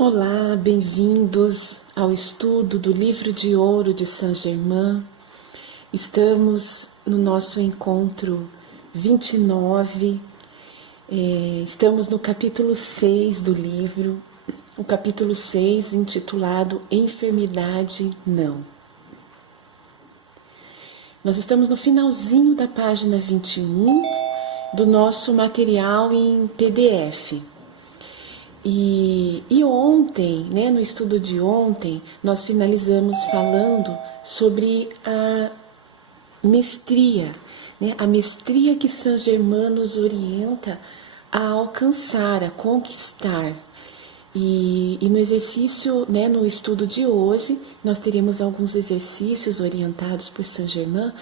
Olá, bem-vindos ao estudo do Livro de Ouro de Saint-Germain. Estamos no nosso encontro 29, estamos no capítulo 6 do livro, o capítulo 6 intitulado Enfermidade Não. Nós estamos no finalzinho da página 21 do nosso material em PDF. E ontem, no estudo de ontem, nós finalizamos falando sobre a mestria, a mestria que Saint-Germain nos orienta a alcançar, a conquistar. E no exercício, no estudo de hoje, nós teremos alguns exercícios orientados por Saint-Germain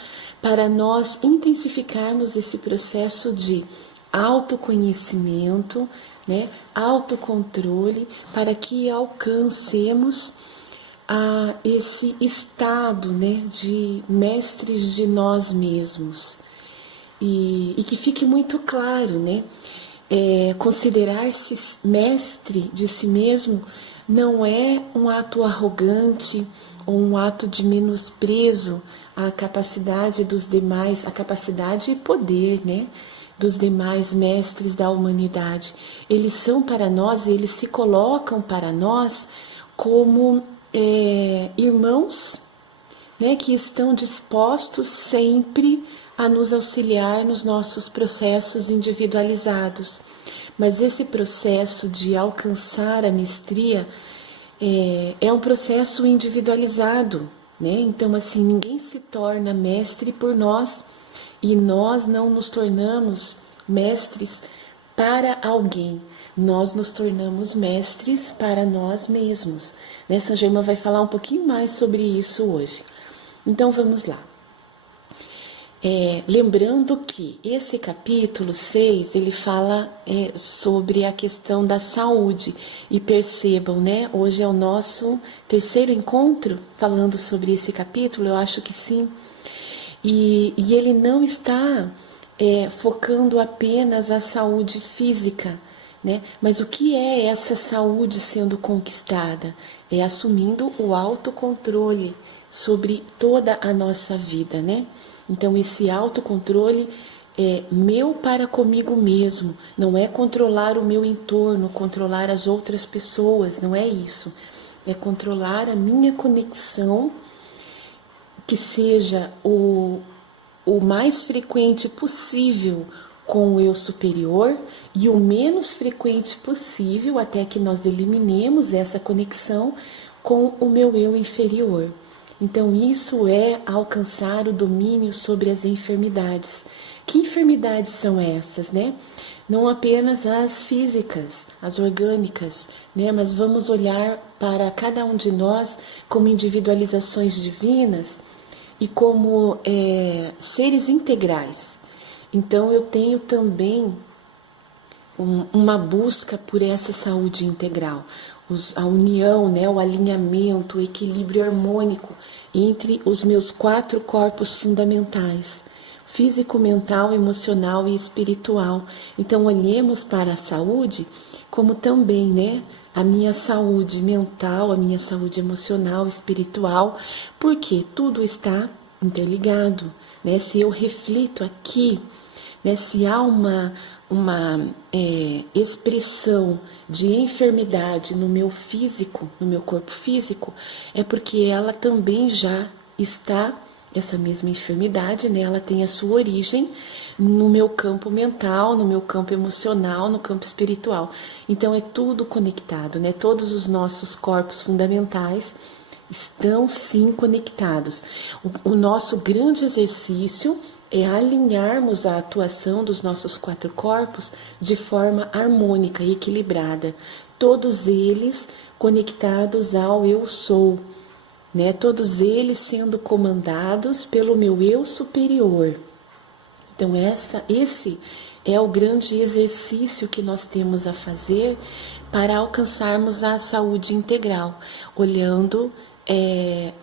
para nós intensificarmos esse processo de autoconhecimento, autocontrole, para que alcancemos esse estado de mestres de nós mesmos. E que fique muito claro, considerar-se mestre de si mesmo não é um ato arrogante ou um ato de menosprezo à capacidade dos demais, a capacidade e poder, dos demais mestres da humanidade. Eles são para nós, eles se colocam para nós como irmãos, que estão dispostos sempre a nos auxiliar nos nossos processos individualizados. Mas esse processo de alcançar a mestria é um processo individualizado, Então, assim, ninguém se torna mestre por nós, e nós não nos tornamos mestres para alguém, nós nos tornamos mestres para nós mesmos. Saint-Germain vai falar um pouquinho mais sobre isso hoje. Então vamos lá. Lembrando que esse capítulo 6, ele fala sobre a questão da saúde. E percebam, hoje é o nosso terceiro encontro falando sobre esse capítulo, eu acho que sim. E ele não está focando apenas a saúde física, mas o que é essa saúde sendo conquistada? É assumindo o autocontrole sobre toda a nossa vida, Então, esse autocontrole é meu para comigo mesmo, não é controlar o meu entorno, controlar as outras pessoas, não é isso. É controlar a minha conexão, que seja o mais frequente possível com o eu superior e o menos frequente possível, até que nós eliminemos essa conexão com o meu eu inferior. Então, isso é alcançar o domínio sobre as enfermidades. Que enfermidades são essas, Não apenas as físicas, as orgânicas, mas vamos olhar para cada um de nós como individualizações divinas e como seres integrais. Então, eu tenho também uma busca por essa saúde integral, a união, o alinhamento, o equilíbrio harmônico entre os meus 4 corpos fundamentais: físico, mental, emocional e espiritual. Então, olhemos para a saúde como também, a minha saúde mental, a minha saúde emocional, espiritual, porque tudo está interligado, Se eu reflito aqui, se há uma expressão de enfermidade no meu físico, no meu corpo físico, é porque ela também já está, essa mesma enfermidade, ela tem a sua origem no meu campo mental, no meu campo emocional, no campo espiritual. Então, é tudo conectado, Todos os nossos corpos fundamentais estão sim conectados. O nosso grande exercício é alinharmos a atuação dos nossos 4 corpos de forma harmônica e equilibrada, todos eles conectados ao eu sou, Todos eles sendo comandados pelo meu eu superior. Então, esse é o grande exercício que nós temos a fazer para alcançarmos a saúde integral, olhando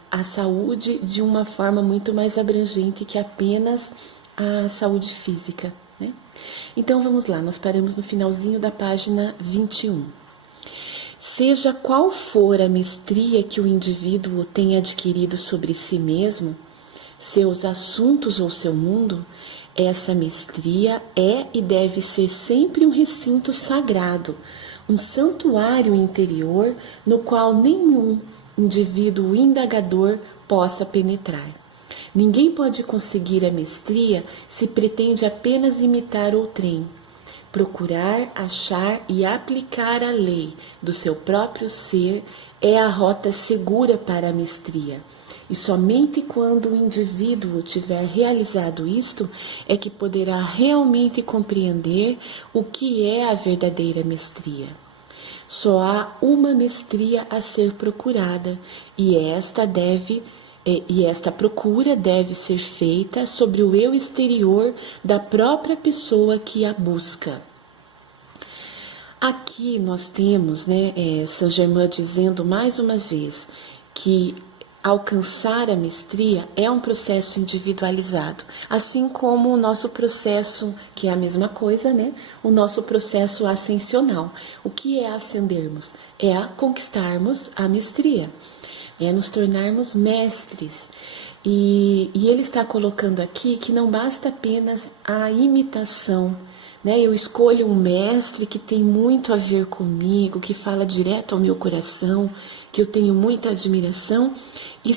a saúde de uma forma muito mais abrangente que apenas a saúde física, Então, vamos lá, nós paramos no finalzinho da página 21. Seja qual for a mestria que o indivíduo tenha adquirido sobre si mesmo, seus assuntos ou seu mundo, essa mestria é e deve ser sempre um recinto sagrado, um santuário interior no qual nenhum indivíduo indagador possa penetrar. Ninguém pode conseguir a mestria se pretende apenas imitar outrem. Procurar, achar e aplicar a lei do seu próprio ser é a rota segura para a mestria. E somente quando o indivíduo tiver realizado isto é que poderá realmente compreender o que é a verdadeira mestria. Só há uma mestria a ser procurada, e esta procura deve ser feita sobre o eu exterior da própria pessoa que a busca. Aqui nós temos, Saint Germain dizendo mais uma vez que alcançar a mestria é um processo individualizado, assim como o nosso processo, que é a mesma coisa, o nosso processo ascensional. O que é ascendermos? É conquistarmos a mestria, é nos tornarmos mestres. E ele está colocando aqui que não basta apenas a imitação. Eu escolho um mestre que tem muito a ver comigo, que fala direto ao meu coração, que eu tenho muita admiração e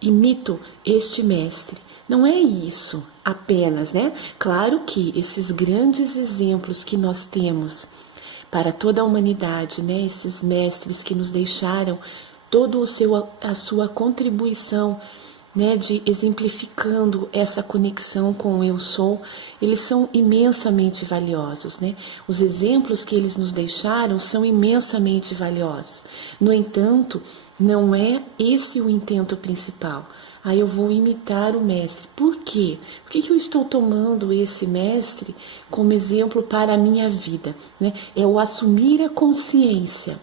imito este mestre. Não é isso apenas, Claro que esses grandes exemplos que nós temos para toda a humanidade, esses mestres que nos deixaram toda a sua contribuição, de exemplificando essa conexão com o eu sou, eles são imensamente valiosos, Os exemplos que eles nos deixaram são imensamente valiosos. No entanto, não é esse o intento principal. Eu vou imitar o mestre. Por quê? Por que eu estou tomando esse mestre como exemplo para a minha vida? É o assumir a consciência.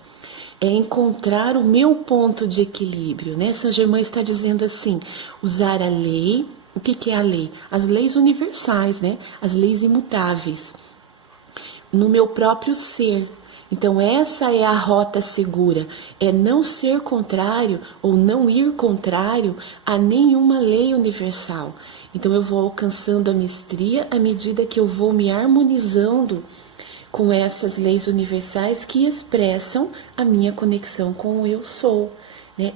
É encontrar o meu ponto de equilíbrio, Saint Germain está dizendo assim, usar a lei. O que é a lei? As leis universais, As leis imutáveis, no meu próprio ser. Então essa é a rota segura, é não ser contrário ou não ir contrário a nenhuma lei universal. Então eu vou alcançando a mestria à medida que eu vou me harmonizando com essas leis universais que expressam a minha conexão com o eu sou,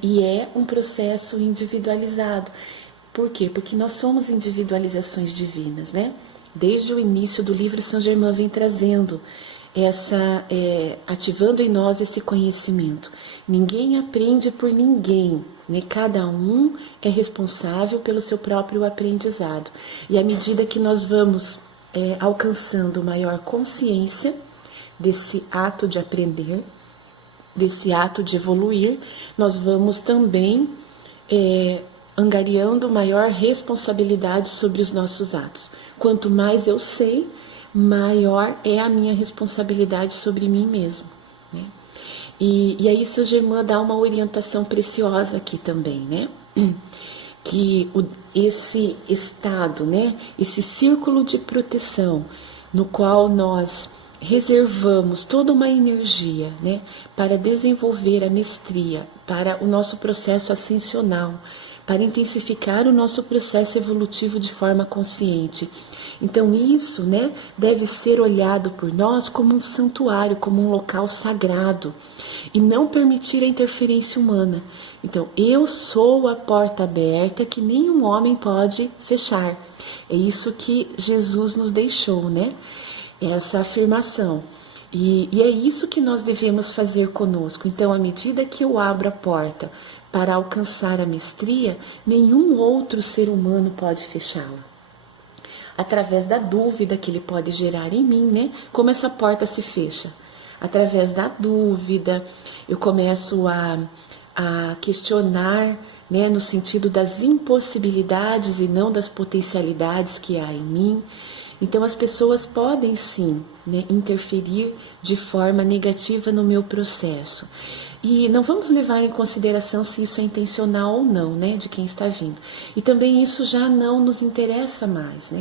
E é um processo individualizado. Por quê? Porque nós somos individualizações divinas, Desde o início do livro, Saint Germain vem trazendo ativando em nós esse conhecimento. Ninguém aprende por ninguém, Cada um é responsável pelo seu próprio aprendizado. E à medida que nós vamos alcançando maior consciência desse ato de aprender, desse ato de evoluir, nós vamos também angariando maior responsabilidade sobre os nossos atos. Quanto mais eu sei, maior é a minha responsabilidade sobre mim mesmo, E aí Saint Germain dá uma orientação preciosa aqui também, Que esse estado, esse círculo de proteção no qual nós reservamos toda uma energia, para desenvolver a mestria, para o nosso processo ascensional, para intensificar o nosso processo evolutivo de forma consciente. Então isso, deve ser olhado por nós como um santuário, como um local sagrado, e não permitir a interferência humana. Então, eu sou a porta aberta que nenhum homem pode fechar. É isso que Jesus nos deixou, Essa afirmação. E é isso que nós devemos fazer conosco. Então, à medida que eu abro a porta para alcançar a mestria, nenhum outro ser humano pode fechá-la. Através da dúvida que ele pode gerar em mim, Como essa porta se fecha? Através da dúvida, eu começo a questionar, no sentido das impossibilidades e não das potencialidades que há em mim. Então as pessoas podem sim, interferir de forma negativa no meu processo. E não vamos levar em consideração se isso é intencional ou não, de quem está vindo. E também isso já não nos interessa mais,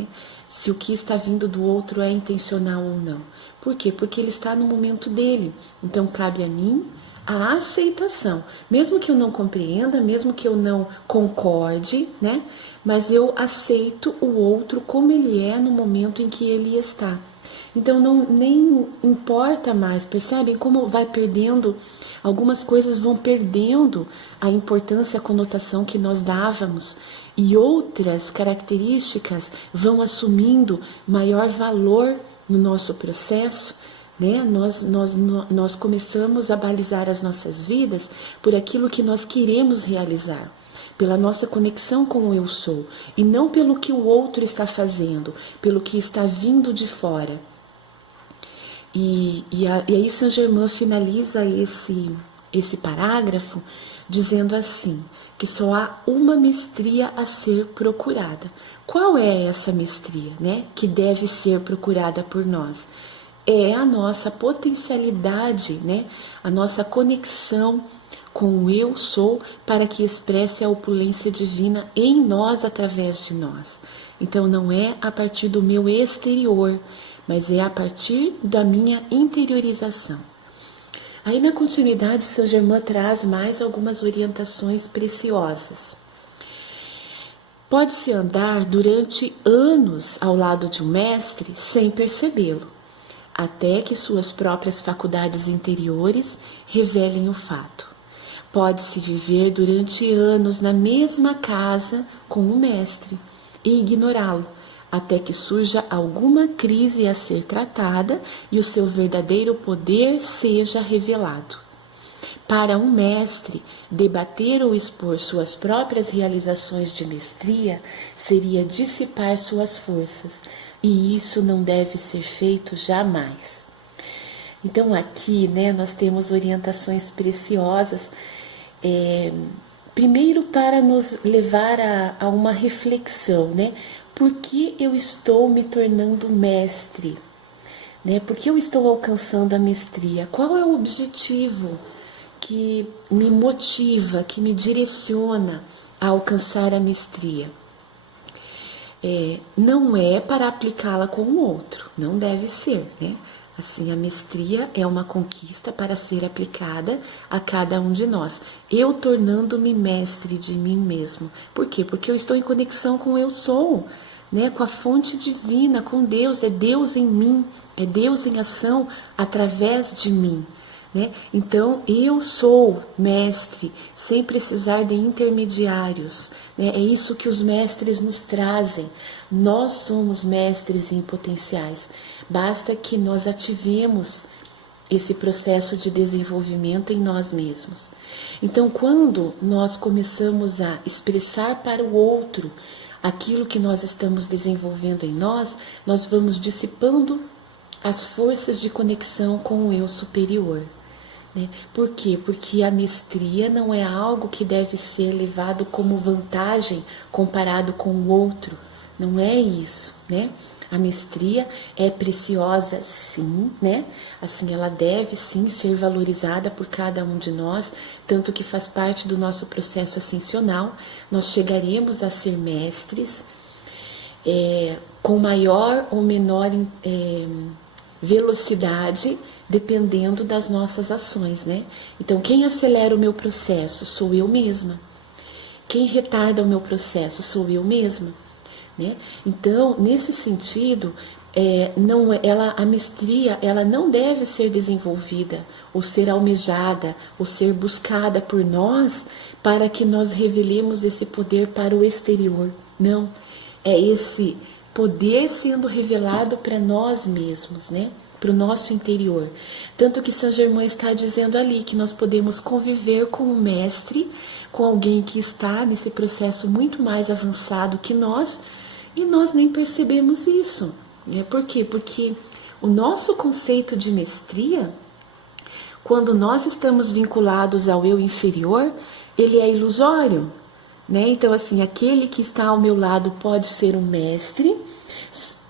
se o que está vindo do outro é intencional ou não. Por quê? Porque ele está no momento dele. Então cabe a mim a aceitação. Mesmo que eu não compreenda, mesmo que eu não concorde, né? Mas eu aceito o outro como ele é no momento em que ele está. Então não nem importa mais, percebem como vai perdendo, algumas coisas vão perdendo a importância, a conotação que nós dávamos, e outras características vão assumindo maior valor no nosso processo, né? Nós começamos a balizar as nossas vidas por aquilo que nós queremos realizar, pela nossa conexão com o eu sou, e não pelo que o outro está fazendo, pelo que está vindo de fora. E aí Saint Germain finaliza esse parágrafo dizendo assim, que só há uma mestria a ser procurada. Qual é essa mestria, né, que deve ser procurada por nós? É a nossa potencialidade, né, a nossa conexão com o eu sou, para que expresse a opulência divina em nós, através de nós. Então não é a partir do meu exterior, mas é a partir da minha interiorização. Aí na continuidade, Saint Germain traz mais algumas orientações preciosas. Pode-se andar durante anos ao lado de um mestre sem percebê-lo, até que suas próprias faculdades interiores revelem o fato. Pode-se viver durante anos na mesma casa com o mestre e ignorá-lo, até que surja alguma crise a ser tratada e o seu verdadeiro poder seja revelado. Para um mestre, debater ou expor suas próprias realizações de mestria seria dissipar suas forças, e isso não deve ser feito jamais. Então aqui, né, nós temos orientações preciosas, primeiro para nos levar a uma reflexão, né? Por que eu estou me tornando mestre? Né? Por que eu estou alcançando a mestria? Qual é o objetivo que me motiva, que me direciona a alcançar a mestria? Não é para aplicá-la com o outro, não deve ser, né? Assim, a mestria é uma conquista para ser aplicada a cada um de nós. Eu tornando-me mestre de mim mesmo. Por quê? Porque eu estou em conexão com o eu sou, né? Com a fonte divina, com Deus. É Deus em mim, é Deus em ação através de mim, né? Então, eu sou mestre sem precisar de intermediários, né? É isso que os mestres nos trazem. Nós somos mestres em potenciais. Basta que nós ativemos esse processo de desenvolvimento em nós mesmos. Então, quando nós começamos a expressar para o outro aquilo que nós estamos desenvolvendo em nós, nós vamos dissipando as forças de conexão com o eu superior. Né? Por quê? Porque a mestria não é algo que deve ser levado como vantagem comparado com o outro. Não é isso, né? A mestria é preciosa, sim, né? Assim, ela deve, sim, ser valorizada por cada um de nós, tanto que faz parte do nosso processo ascensional. Nós chegaremos a ser mestres com maior ou menor velocidade, dependendo das nossas ações, né? Então, quem acelera o meu processo sou eu mesma. Quem retarda o meu processo sou eu mesma. Né? Então, nesse sentido, a mestria ela não deve ser desenvolvida, ou ser almejada, ou ser buscada por nós, para que nós revelemos esse poder para o exterior. Não, é esse poder sendo revelado para nós mesmos, né? Para o nosso interior. Tanto que Saint Germain está dizendo ali que nós podemos conviver com o mestre, com alguém que está nesse processo muito mais avançado que nós, e nós nem percebemos isso. Por quê? Porque o nosso conceito de mestria, quando nós estamos vinculados ao eu inferior, ele é ilusório, né? Então, assim, aquele que está ao meu lado pode ser um mestre,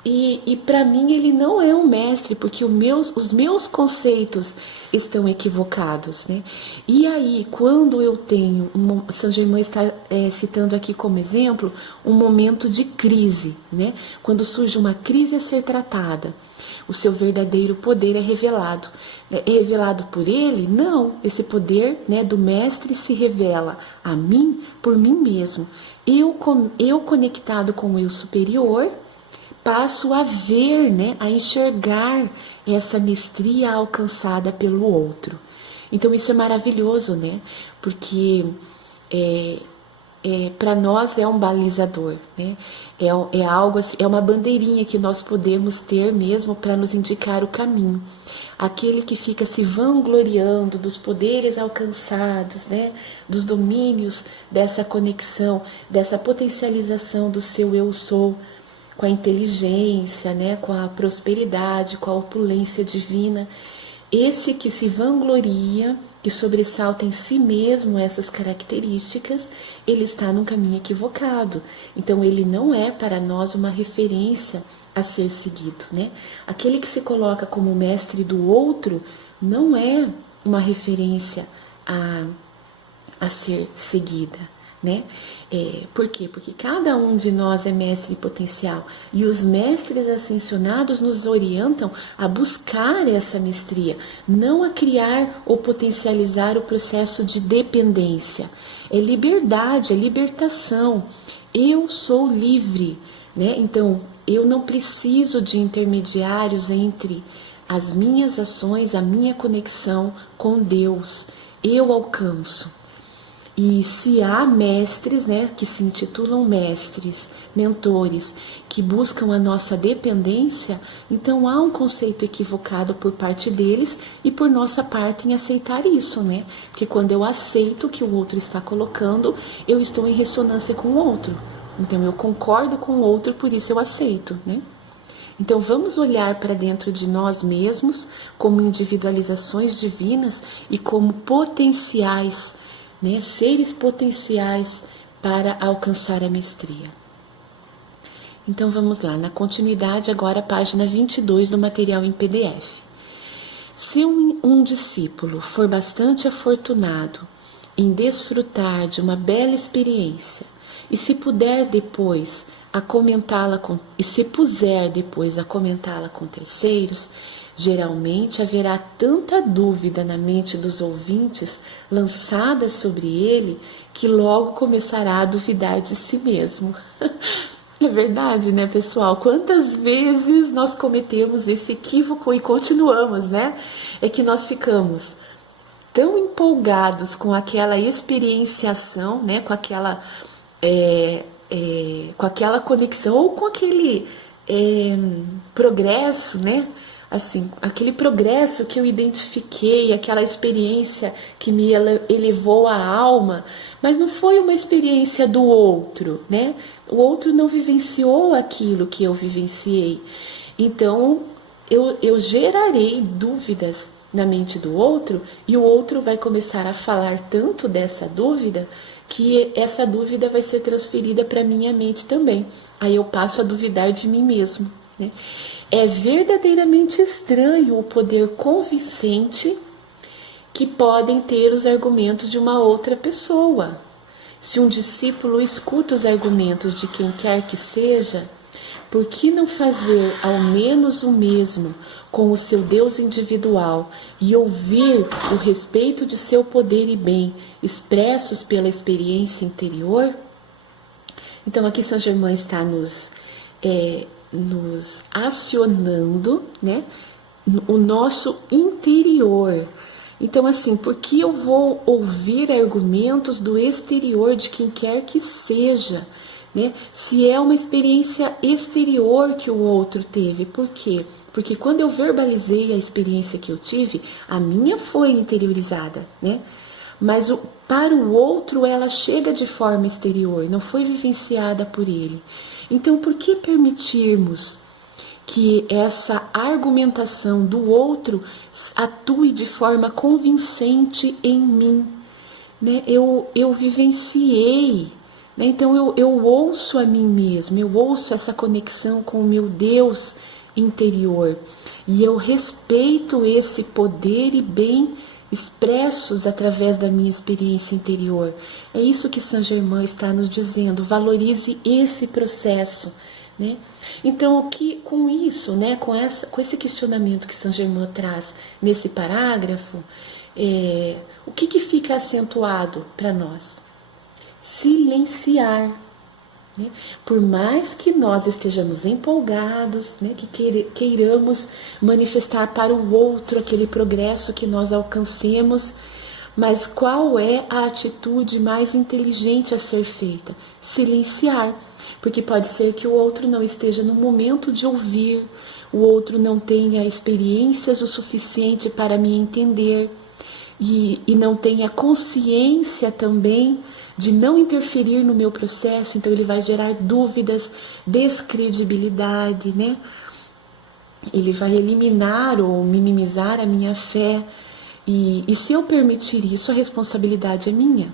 e para mim ele não é um mestre, porque os meus conceitos estão equivocados, né? E aí, quando eu tenho, Saint Germain está citando aqui como exemplo, um momento de crise, né? Quando surge uma crise a ser tratada, o seu verdadeiro poder é revelado. É revelado por ele? Não, esse poder, né, do mestre se revela a mim por mim mesmo. Eu conectado com o eu superior, passo a ver, né, a enxergar essa mestria alcançada pelo outro. Então isso é maravilhoso, né? Porque para nós é um balizador, né? É algo assim, é uma bandeirinha que nós podemos ter mesmo para nos indicar o caminho. Aquele que fica se vangloriando dos poderes alcançados, né? Dos domínios dessa conexão, dessa potencialização do seu eu sou, com a inteligência, né? Com a prosperidade, com a opulência divina. Esse que se vangloria, que sobressalta em si mesmo essas características, ele está num caminho equivocado. Então, ele não é para nós uma referência a ser seguido, né? Aquele que se coloca como mestre do outro não é uma referência a ser seguida, né? Por quê? Porque cada um de nós é mestre potencial e os mestres ascensionados nos orientam a buscar essa mestria, não a criar ou potencializar o processo de dependência. É liberdade, é libertação. Eu sou livre, né? Então, eu não preciso de intermediários entre as minhas ações, a minha conexão com Deus. Eu alcanço. E se há mestres, né, que se intitulam mestres, mentores, que buscam a nossa dependência, então há um conceito equivocado por parte deles e por nossa parte em aceitar isso, né? Porque quando eu aceito o que o outro está colocando, eu estou em ressonância com o outro. Então eu concordo com o outro, por isso eu aceito, né? Então vamos olhar para dentro de nós mesmos como individualizações divinas e como potenciais, né, seres potenciais para alcançar a mestria. Então vamos lá, na continuidade agora, página 22 do material em PDF. Se um discípulo for bastante afortunado em desfrutar de uma bela experiência e se puser depois a comentá-la com terceiros, geralmente haverá tanta dúvida na mente dos ouvintes lançada sobre ele que logo começará a duvidar de si mesmo. É verdade, né, pessoal? Quantas vezes nós cometemos esse equívoco e continuamos, né? É que nós ficamos tão empolgados com aquela experienciação, né? Com aquela conexão ou com aquele progresso, né? Assim, aquele progresso que eu identifiquei, aquela experiência que me elevou a alma, mas não foi uma experiência do outro, né? O outro não vivenciou aquilo que eu vivenciei. Então, eu gerarei dúvidas na mente do outro e o outro vai começar a falar tanto dessa dúvida que essa dúvida vai ser transferida para minha mente também. Aí eu passo a duvidar de mim mesmo, né? É verdadeiramente estranho o poder convincente que podem ter os argumentos de uma outra pessoa. Se um discípulo escuta os argumentos de quem quer que seja, por que não fazer ao menos o mesmo com o seu Deus individual e ouvir o respeito de seu poder e bem expressos pela experiência interior? Então aqui Saint Germain está nos acionando, né, o nosso interior. Então, assim, por que eu vou ouvir argumentos do exterior de quem quer que seja, né? Se é uma experiência exterior que o outro teve. Por quê? Porque quando eu verbalizei a experiência que eu tive, a minha foi interiorizada, né? Mas para o outro ela chega de forma exterior, não foi vivenciada por ele. Então, por que permitirmos que essa argumentação do outro atue de forma convincente em mim? Né? Eu vivenciei, né? Então eu ouço a mim mesmo, eu ouço essa conexão com o meu Deus interior e eu respeito esse poder e bem expressos através da minha experiência interior. É isso que Saint Germain está nos dizendo. Valorize esse processo, né? Então, com isso, né, com esse questionamento que Saint Germain traz nesse parágrafo, o que fica acentuado para nós? Silenciar. Né? Por mais que nós estejamos empolgados, né, que queiramos manifestar para o outro aquele progresso que nós alcancemos, mas qual é a atitude mais inteligente a ser feita? Silenciar. Porque pode ser que o outro não esteja no momento de ouvir, o outro não tenha experiências o suficiente para me entender e não tenha consciência também de não interferir no meu processo, então ele vai gerar dúvidas, descredibilidade, né? Ele vai eliminar ou minimizar a minha fé e se eu permitir isso, a responsabilidade é minha.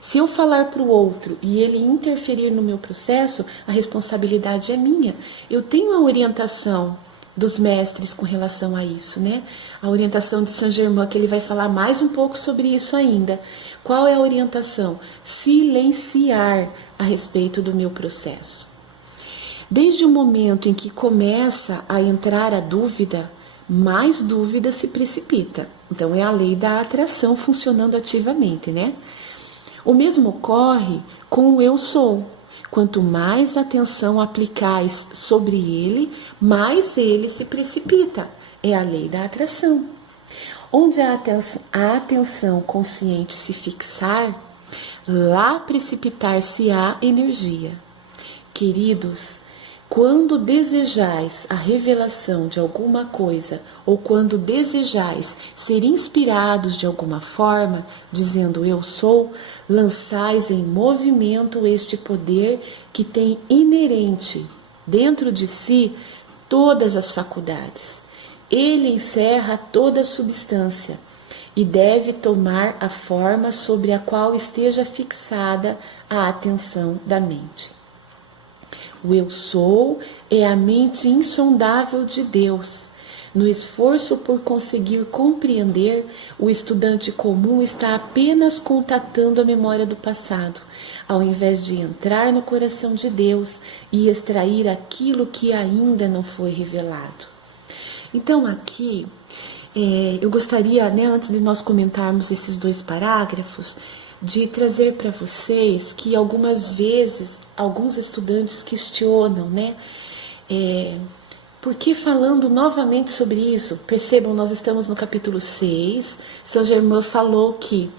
Se eu falar para o outro e ele interferir no meu processo, a responsabilidade é minha. Eu tenho a orientação dos mestres com relação a isso, né? A orientação de Saint Germain, que ele vai falar mais um pouco sobre isso ainda. Qual é a orientação? Silenciar a respeito do meu processo. Desde o momento em que começa a entrar a dúvida, mais dúvida se precipita. Então é a lei da atração funcionando ativamente, né? O mesmo ocorre com o eu sou. Quanto mais atenção aplicais sobre ele, mais ele se precipita. É a lei da atração. Onde a atenção consciente se fixar, lá precipitar-se-á energia. Queridos, quando desejais a revelação de alguma coisa ou quando desejais ser inspirados de alguma forma, dizendo eu sou, lançais em movimento este poder que tem inerente dentro de si todas as faculdades. Ele encerra toda a substância e deve tomar a forma sobre a qual esteja fixada a atenção da mente. O eu sou é a mente insondável de Deus. No esforço por conseguir compreender, o estudante comum está apenas contatando a memória do passado, ao invés de entrar no coração de Deus e extrair aquilo que ainda não foi revelado. Então aqui, eu gostaria, né, antes de nós comentarmos esses 2 parágrafos, de trazer para vocês que algumas vezes alguns estudantes questionam, né? Por que falando novamente sobre isso? Percebam, nós estamos no capítulo 6, Saint Germain falou que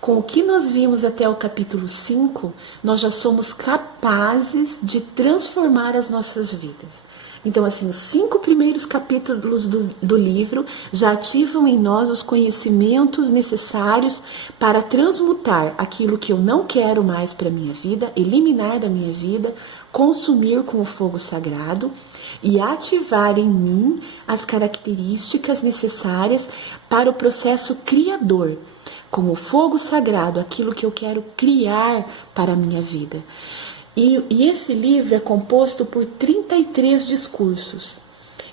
com o que nós vimos até o capítulo 5, nós já somos capazes de transformar as nossas vidas. Então, assim, os 5 primeiros capítulos do livro já ativam em nós os conhecimentos necessários para transmutar aquilo que eu não quero mais para a minha vida, eliminar da minha vida, consumir com o fogo sagrado e ativar em mim as características necessárias para o processo criador, como o fogo sagrado, aquilo que eu quero criar para a minha vida. E esse livro é composto por 33 discursos.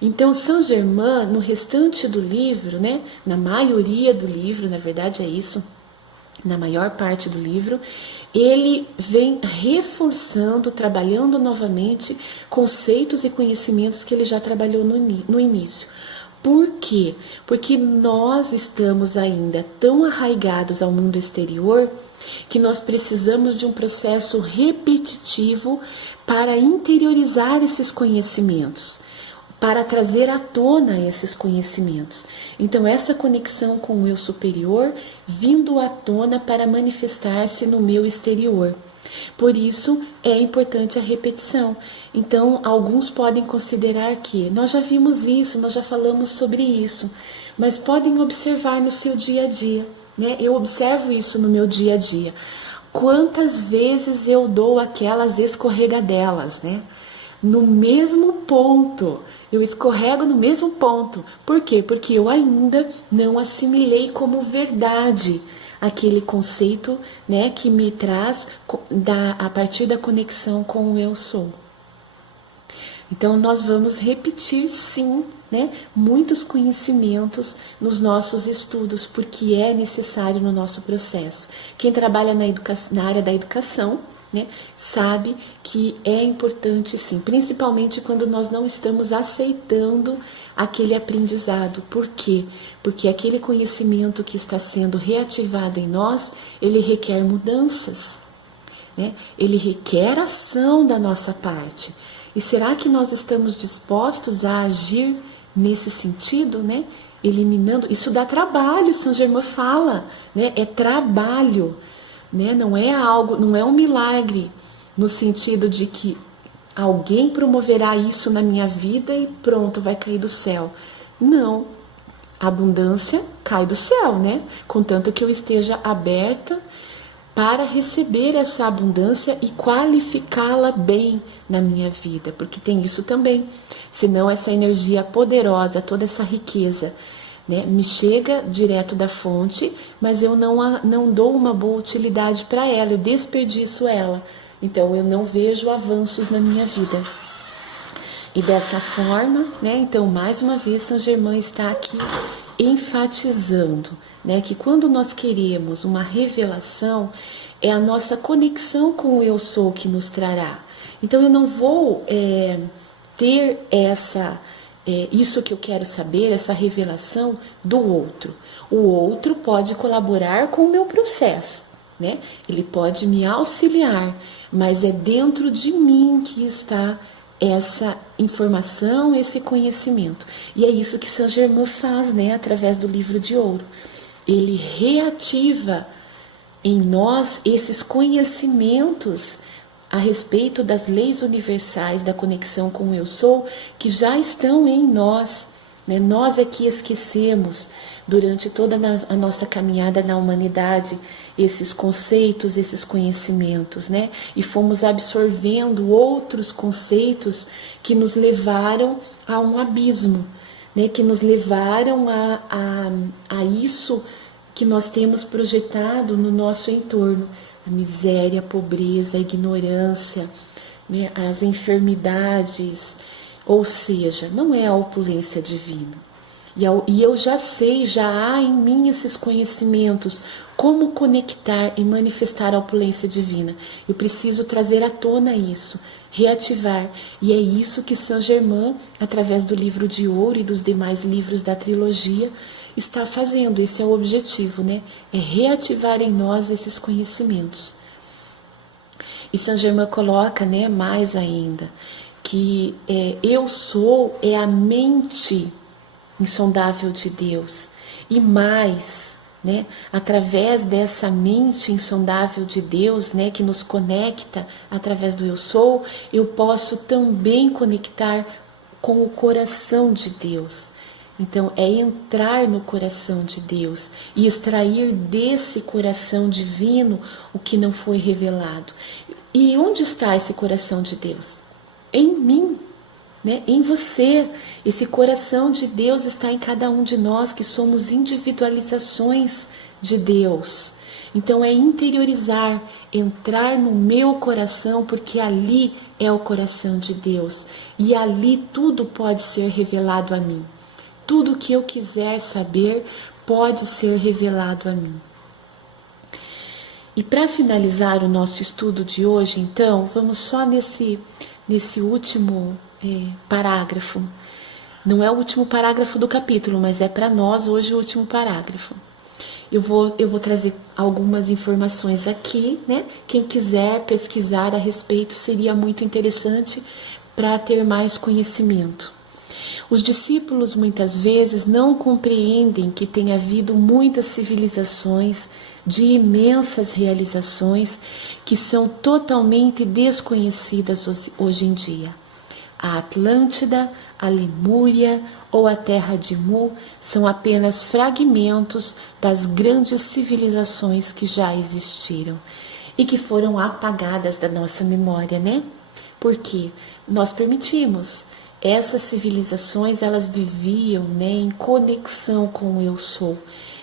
Então, Saint Germain, no restante do livro, né, na maioria do livro, na verdade é isso, na maior parte do livro, ele vem reforçando, trabalhando novamente conceitos e conhecimentos que ele já trabalhou no início. Por quê? Porque nós estamos ainda tão arraigados ao mundo exterior que nós precisamos de um processo repetitivo para interiorizar esses conhecimentos, para trazer à tona esses conhecimentos. Então, essa conexão com o eu superior vindo à tona para manifestar-se no meu exterior. Por isso, é importante a repetição. Então, alguns podem considerar que nós já vimos isso, nós já falamos sobre isso, mas podem observar no seu dia a dia. Né? Eu observo isso no meu dia a dia. Quantas vezes eu dou aquelas escorregadelas, né? No mesmo ponto. Eu escorrego no mesmo ponto. Por quê? Porque eu ainda não assimilei como verdade aquele conceito, né, que me traz a partir da conexão com o eu sou. Então, nós vamos repetir, sim, né, muitos conhecimentos nos nossos estudos, porque é necessário no nosso processo. Quem trabalha na área da educação, né, sabe que é importante sim, principalmente quando nós não estamos aceitando aquele aprendizado. Por quê? Porque aquele conhecimento que está sendo reativado em nós, ele requer mudanças, né? Ele requer ação da nossa parte. E será que nós estamos dispostos a agir nesse sentido, né? Eliminando, isso dá trabalho, Saint Germain fala, né? É trabalho, né? Não é algo, não é um milagre no sentido de que alguém promoverá isso na minha vida e pronto, vai cair do céu. Não, a abundância cai do céu, né? Contanto que eu esteja aberta para receber essa abundância e qualificá-la bem na minha vida, porque tem isso também. Senão essa energia poderosa, toda essa riqueza, né, me chega direto da fonte, mas eu não dou uma boa utilidade para ela, eu desperdiço ela. Então eu não vejo avanços na minha vida. E dessa forma, né, então mais uma vez Saint Germain está aqui enfatizando, né, que quando nós queremos uma revelação, é a nossa conexão com o eu sou que nos trará. Então eu não vou ter isso que eu quero saber, essa revelação do outro. O outro pode colaborar com o meu processo, né? Ele pode me auxiliar, mas é dentro de mim que está essa informação, esse conhecimento. E é isso que Saint Germain faz, né, através do livro de ouro. Ele reativa em nós esses conhecimentos a respeito das leis universais da conexão com o eu sou, que já estão em nós, né? Nós é que esquecemos durante toda a nossa caminhada na humanidade esses conceitos, esses conhecimentos, né? E fomos absorvendo outros conceitos que nos levaram a um abismo, né? Que nos levaram a isso que nós temos projetado no nosso entorno. A miséria, a pobreza, a ignorância, né? As enfermidades, ou seja, não é a opulência divina. E eu já sei, já há em mim esses conhecimentos, como conectar e manifestar a opulência divina. Eu preciso trazer à tona isso, reativar. E é isso que Saint Germain, através do livro de ouro e dos demais livros da trilogia, está fazendo. Esse é o objetivo, né? É reativar em nós esses conhecimentos. E Saint Germain coloca, né, mais ainda, que eu sou é a mente insondável de Deus. E mais, né, através dessa mente insondável de Deus, né, que nos conecta através do eu sou, eu posso também conectar com o coração de Deus. Então, é entrar no coração de Deus e extrair desse coração divino o que não foi revelado. E onde está esse coração de Deus? Em mim, né? Em você. Esse coração de Deus está em cada um de nós, que somos individualizações de Deus. Então, é interiorizar, entrar no meu coração, porque ali é o coração de Deus. E ali tudo pode ser revelado a mim. Tudo que eu quiser saber pode ser revelado a mim. E para finalizar o nosso estudo de hoje, então, vamos só nesse último parágrafo. Não é o último parágrafo do capítulo, mas é para nós hoje o último parágrafo. Eu vou trazer algumas informações aqui, né? Quem quiser pesquisar a respeito seria muito interessante para ter mais conhecimento. Os discípulos muitas vezes não compreendem que tem havido muitas civilizações de imensas realizações que são totalmente desconhecidas hoje em dia. A Atlântida, a Lemúria ou a Terra de Mu são apenas fragmentos das grandes civilizações que já existiram e que foram apagadas da nossa memória, né? Porque nós permitimos. Essas civilizações, elas viviam, né, em conexão com o eu sou,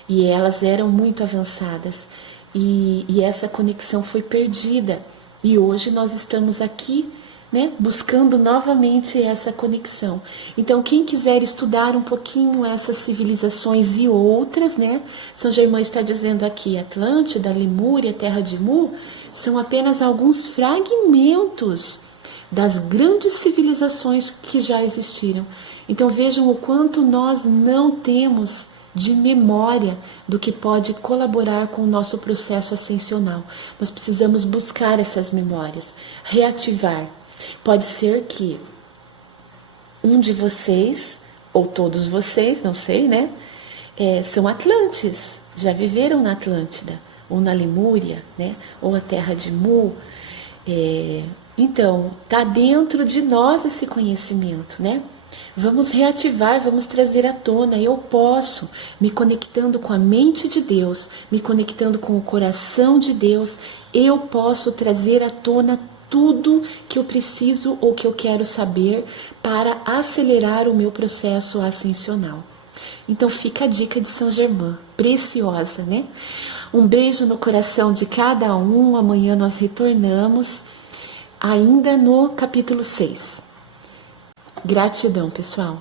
e elas eram muito avançadas, e essa conexão foi perdida, e hoje nós estamos aqui né? Buscando novamente essa conexão. Então, quem quiser estudar um pouquinho essas civilizações e outras, né? São Germain está dizendo aqui, Atlântida, Lemúria, Terra de Mu, são apenas alguns fragmentos das grandes civilizações que já existiram. Então, vejam o quanto nós não temos de memória do que pode colaborar com o nosso processo ascensional. Nós precisamos buscar essas memórias, reativar. Pode ser que um de vocês, ou todos vocês, não sei, né? São Atlantes, já viveram na Atlântida, ou na Lemúria, né? Ou a Terra de Mu. Então, está dentro de nós esse conhecimento, né? Vamos reativar, vamos trazer à tona. Eu posso, me conectando com a mente de Deus, me conectando com o coração de Deus, eu posso trazer à tona tudo que eu preciso ou que eu quero saber para acelerar o meu processo ascensional. Então fica a dica de São Germain, preciosa, né? Um beijo no coração de cada um. Amanhã nós retornamos ainda no capítulo 6. Gratidão, pessoal.